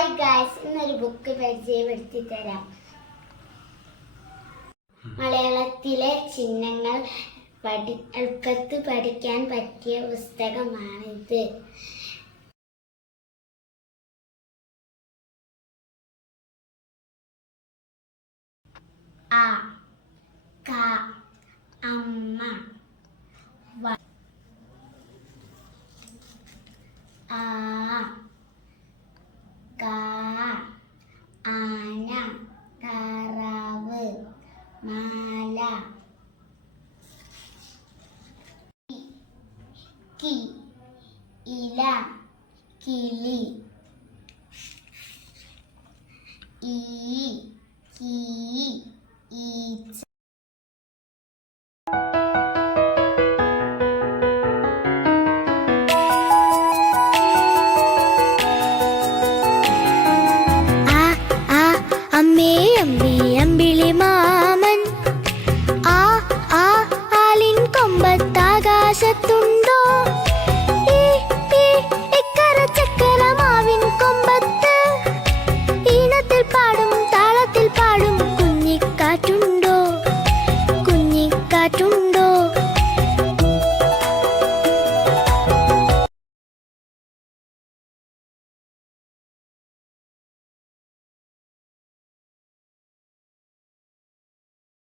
Hi guys ഇന്നൊരു book പരിചയപ്പെടുത്തി തരാം. മലയാളത്തിലെ ചിഹ്നങ്ങൾ പഠി എളുപ്പത്ത് പഠിക്കാൻ പറ്റിയ പുസ്തകമാണിത് ആ ക അമ്മ ആ കാ ആന മാല കി ഇല കിളി ഈ കീ അമ്മേ അമ്മേ അമ്പിളി മാമൻ. ആ ആ ആലിൻ കൊമ്പത്താകാശത്തുണ്ടോ